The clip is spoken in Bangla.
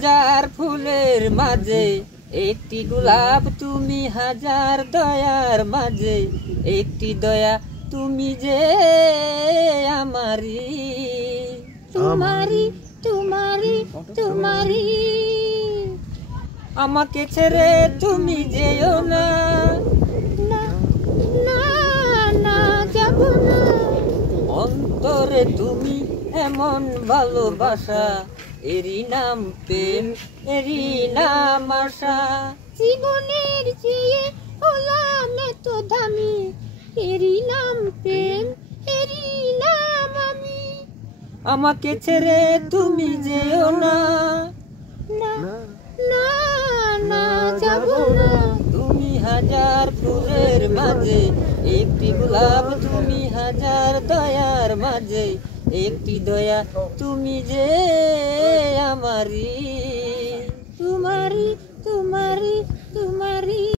হাজার ফুলের মাঝে একটি গোলাপ তুমি, হাজার দয়ার মাঝে একটি দয়া তুমি যে আমারি, তোমারি তোমারি তোমারি। আমাকে ছেড়ে তুমি যেও না, না না না যাব না। অন্তরে তুমি এমন ভালোবাসা, এরই নাম প্রেম, এরই নাম আশা। জীবনের চেয়ে হলাম এত দামি, এরই নাম প্রেম, এরই নাম আমি। আমাকে ছেড়ে তুমি যেও না, না না না যাব না। তুমি হাজার ফুলের মাঝে একটি গোলাপ তুমি, হাজার দয়ার মাঝে একটি দয়া তুমি যে আমারি, তোমারি তোমারি তোমারি।